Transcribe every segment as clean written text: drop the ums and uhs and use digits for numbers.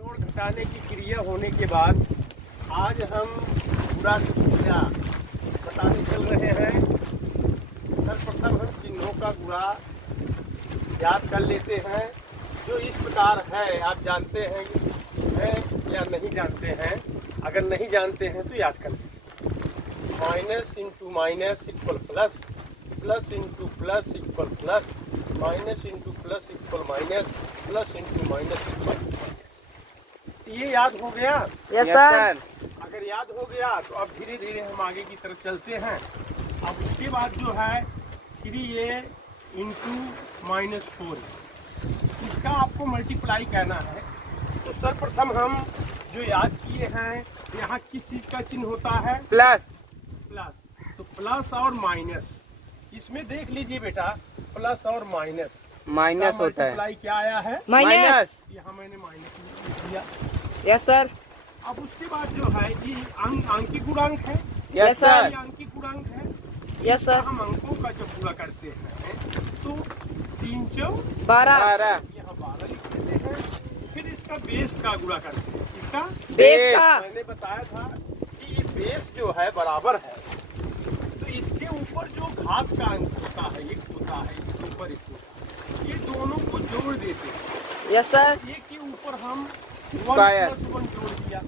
जोड़ घटाने की क्रिया होने के बाद आज हम गुणा की क्रिया बताने चल रहे हैं। सर्वप्रथम हम चिन्हों का गुणा याद कर लेते हैं, जो इस प्रकार है। आप जानते हैं या नहीं जानते हैं? अगर नहीं जानते हैं तो याद कर लीजिए। Minus into minus equal plus, plus into plus equal plus, minus into plus equal minus, plus into minus equal minus. ये याद हो गया? Yes sir. अगर याद हो गया तो अब धीरे धीरे हम आगे की तरफ चलते हैं। अब उसके बाद जो है 3a इंटू माइनस 4, इसका आपको मल्टीप्लाई करना है। तो सर्वप्रथम हम जो याद किए हैं, यहाँ किस चीज़ का चिन्ह होता है? प्लस। प्लस। तो प्लस और माइनस, इसमें देख लीजिए बेटा, प्लस और माइनस माइनस होता है। मल्टीप्लाई क्या आया है? माइनस। यहाँ मैंने माइनस लिख दिया। Yes sir. अब उसके बाद जो है ये आंकिक गुणांक है। Yes sir. ये आंकिक गुणांक है। Yes sir. हम अंकों का जब गुणा करते हैं तो 3 चौक 12। यहाँ 12 लिख देते हैं। फिर इसका बेस का गुणा करते हैं। इसका बेस का। मैंने बताया था कि ये बेस जो है बराबर है, तो इसके ऊपर जो घात का अंक होता है, एक होता है इसके ऊपर एक होता है, ये दोनों को जोड़ देते हैं। Yes sir. एक के ऊपर हम स्क्वायर 1 + 1 जोड़ दिया,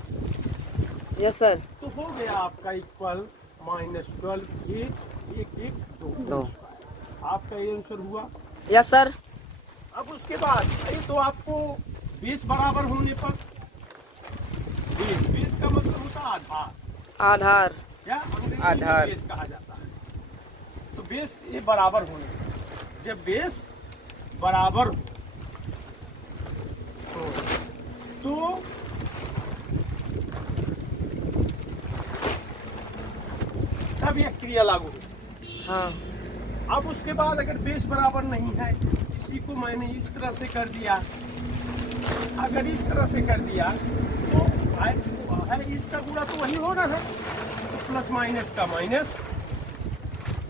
यस सर। तो हो गया आपका इक्वल -12 1 2। आपका ये आंसर हुआ। Yes sir. अब उसके बाद तो आपको बेस बराबर होने पर, बेस का मतलब होता है आधार। आधार। क्या अंग्रेजी में आधार। बेस कहा जाता है। तो बेस ये बराबर होने पर, जब बेस बराबर हो तो तब यह क्रिया लागू होगी। हाँ। अब उसके बाद अगर बेस बराबर नहीं है, इसी को मैंने इस तरह से कर दिया। अगर इस तरह से कर दिया तो है इसका गुणा तो वही होना है, प्लस माइनस का माइनस,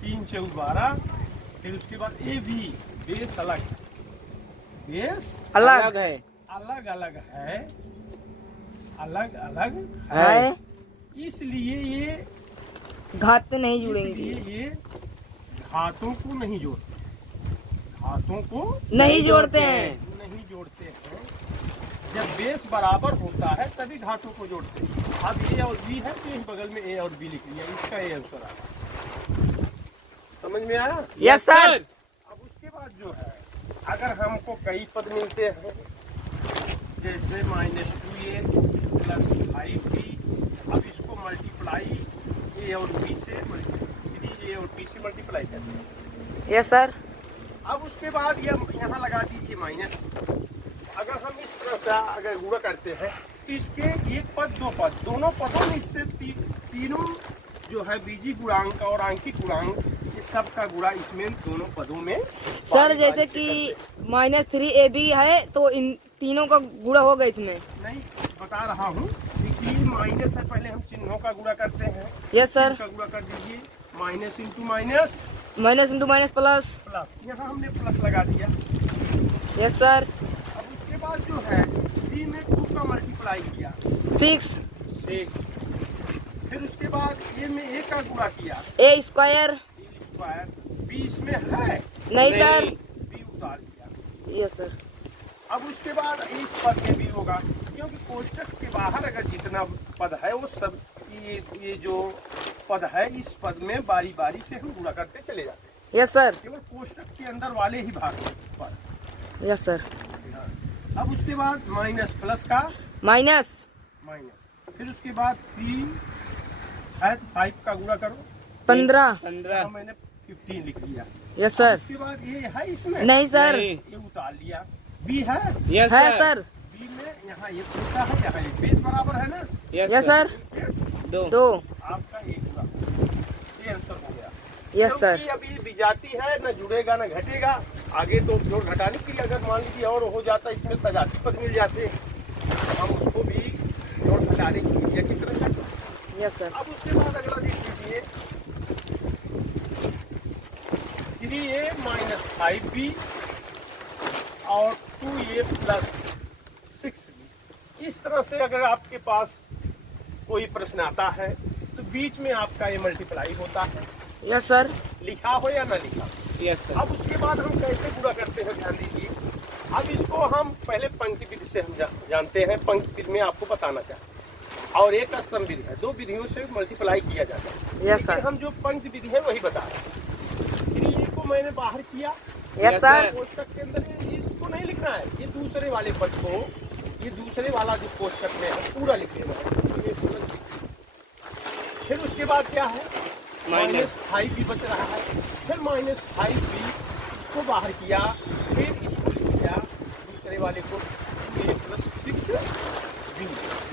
3 चौक 12। फिर उसके बाद ए भी बेस अलग है, बेस अलग है। अलग अलग है, अलग अलग है। इसलिए ये घात नहीं जुड़ेंगी। इसलिए ये घातों को नहीं जोड़ते, घातों को नहीं जोड़ते हैं। नहीं जोड़ते हैं। जब बेस बराबर होता है तभी घातों को जोड़ते हैं। अब ए और बी है तो इस बगल में ए और बी लिख लिया, इसका ए आंसर आया। समझ में आया? Yes sir. अब उसके बाद जो है, अगर हमको कई पद मिलते हैं, जैसे -2a + 5b, अब इसको मल्टीप्लाई ए और बी से, 3a और b से मल्टीप्लाई करते हैं। Yes sir. अब उसके बाद ये यहाँ लगा दीजिए माइनस। अगर हम इस तरह से अगर गुणा करते हैं तो इसके एक पद दो पद, दोनों पदों में इससे तीनों जो है बीजी गुणांक और आंकिक गुणांक, ये सब का गुणा इसमें दोनों पदों में सर जैसे कि -3ab है तो इन तीनों का गुणा होगा इसमें। नहीं बता रहा हूँ कि माइनस है, पहले हम चिन्हों का गुणा करते हैं। Yes sir. का गुणा कर दीजिए, minus into minus, minus into minus plus. Plus, यहाँ हमने प्लस लगा दिया। Yes sir. अब उसके बाद जो है 3 में 2 का मल्टीप्लाई किया, 6। 6। फिर उसके बाद ए में ए का गुणा किया, ए स्क्वायर। स्क्वायर। बी इसमें है नहीं सर। बी उतार दिया। Yes sir. अब उसके बाद इस पद में भी होगा, क्योंकि कोष्टक के बाहर अगर जितना पद है वो सब, ये जो पद है इस पद में बारी बारी से हम गुणा करते चले जाते हैं। Yes sir. केवल कोष्टक के अंदर वाले ही भाग पर। Yes sir. अब उसके बाद माइनस प्लस का माइनस। फिर उसके बाद 3 है 5 का गुणा करो, 15। मैंने 15 लिख दिया। Yes sir. उसके बाद ये है इसमें, नहीं सर। ये उतार लिया। बी है, है सर। बी में यहाँ ये होता है, यहाँ ये बेस बराबर है ना। Yes sir. 2। आपका एक हुआ, ये आंसर हो गया। Yes sir. क्योंकि अभी विजाती है, न जुड़ेगा न घटेगा। आगे तो जोड़ घटाने के लिए अगर मान लीजिए और हो जाता, इसमें सजाती पद मिल जाते, हम उसको भी जोड़ घटाने की क्रिया की तरह करते। Yes sir. अब उसके बाद अगला देख लीजिए, 3a - 5b और 2a + 6b, इस तरह से अगर आपके पास कोई प्रश्न आता है तो बीच में आपका ये मल्टीप्लाई होता है, यस सर। लिखा हो या ना लिखा। Yes sir. अब उसके बाद हम कैसे गुणा करते हैं ध्यान दीजिए। अब इसको हम पहले पंक्ति विधि से हम जानते हैं, पंक्ति विधि में आपको बताना चाहते हैं, और एक स्तंभ विधि है, 2 विधियों से मल्टीप्लाई किया जाता है। Yes sir. हम जो पंक्ति विधि है वही बता रहे हैं। फिर ये को मैंने बाहर किया, यस सर। कोष्टक के अंदर इसको नहीं लिखना है, ये दूसरे वाले पद को, ये दूसरे वाला जो कोष्टक में है पूरा लिख देना है। फिर उसके बाद क्या है, -5 भी बच रहा है, फिर -5 भी इसको बाहर किया, फिर इसको लिख दिया दूसरे वाले को +6b,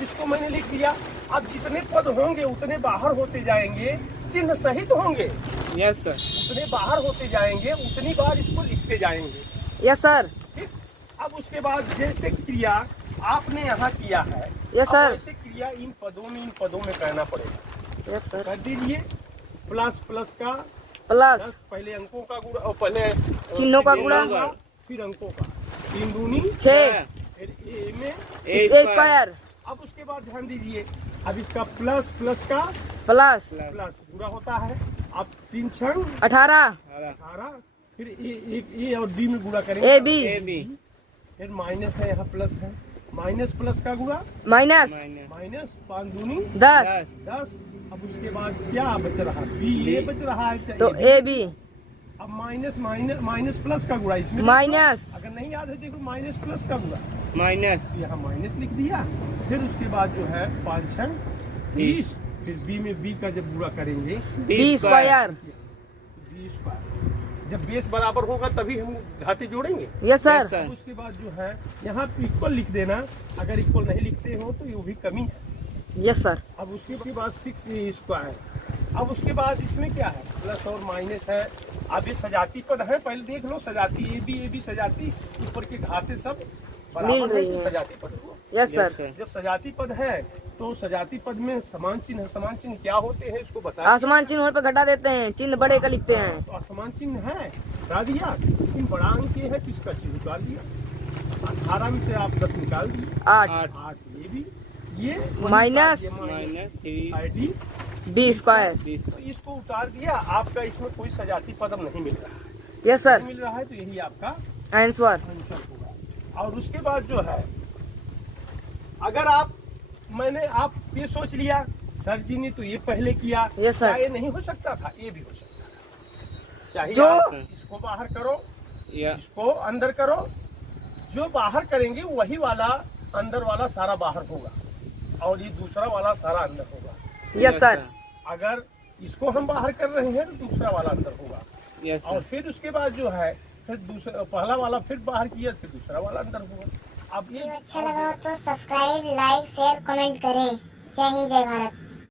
इसको मैंने लिख दिया। अब जितने पद होंगे उतने बाहर होते जाएंगे, चिन्ह सहित होंगे। Yes sir. उतने बाहर होते जाएंगे, उतनी बार इसको लिखते जाएंगे। Yes sir. ठीक। अब उसके बाद जैसे क्रिया आपने यहाँ किया है, यस सर। वैसे क्रिया इन पदों में करना पड़ेगा। Yes sir. कर दीजिए। प्लस का प्लस 10 पहले अंकों का गुणा, और पहले चिन्हों का गुणा, फिर अंकों का, 3 दूनी 6, फिर ए में ए स्क्वायर, अब उसके बाद ध्यान दीजिए, अब इसका प्लस का प्लस प्लस पूरा होता है। अब 3 छंग 18, 18, फिर ए और बी में गुणा करेंगे, ए बी, फिर माइनस है, यहाँ प्लस है, माइनस का गुणा, माइनस माइनस 5 दूनी 10, अब उसके बाद क्या बच रहा, बी ए बच रहा है, तो ए बी, अब माइनस प्लस का गुणा इसमें, माइनस, अगर नहीं याद है देखो, माइनस प्लस का गुणा, माइनस, यहाँ माइनस लिख दिया। फिर उसके बाद जो है 5 छंग 30, फिर बी में बी का जब गुणा करेंगे बी स्क्वायर, बी स्क्वायर, जब बेस बराबर होगा तभी हम घाते जोड़ेंगे। Yes sir. अब उसके बाद जो है यहाँ इक्वल लिख देना, अगर इक्वल नहीं लिखते हो तो ये भी कमी है। Yes sir. अब उसके बाद 6 स्क्वायर, अब उसके बाद इसमें क्या है, प्लस और माइनस है। अब ये सजाती पद है, पहले देख लो, सजाती ए बी सजाती, ऊपर के घाते सब बराबर है, तो सजाती पद हुआ। Yes sir. जब सजाती पद है तो सजाती पद में समान चिन्ह क्या होते हैं इसको बताया। आसमान चिन्ह पर घटा देते हैं, चिन्ह बड़े का लिखते हैं। तो आसमान चिन्ह है बता दिया, लेकिन बड़ा अंक ये है, किसका चिन्ह निकाल दिया, 18 में से आप 10 निकाल दिए, 8, ये भी, ये माइनस ID बी स्क्वायर, तो इसको उतार दिया। आपका इसमें कोई सजाती पदम नहीं मिल रहा है, यस सर, मिल रहा है, तो यही आपका आंसर आंसर होगा। और उसके बाद जो है, अगर आप ये सोच लिया सर जी ने तो ये पहले किया, यस सर, क्या ये नहीं हो सकता था, ये भी हो सकता था। चाहिए जो आप इसको बाहर करो, इसको अंदर करो, जो बाहर करेंगे वही वाला अंदर वाला सारा बाहर होगा, और ये दूसरा वाला सारा अंदर होगा। Yes sir. अगर इसको हम बाहर कर रहे हैं तो दूसरा वाला अंदर होगा। यस और फिर उसके बाद जो है, फिर दूसरा पहला वाला फिर बाहर किया, फिर दूसरा वाला अंदर हुआ। अब ये अच्छा लगा हो तो सब्सक्राइब, लाइक, शेयर, कमेंट करें। जय हिंद, जय भारत।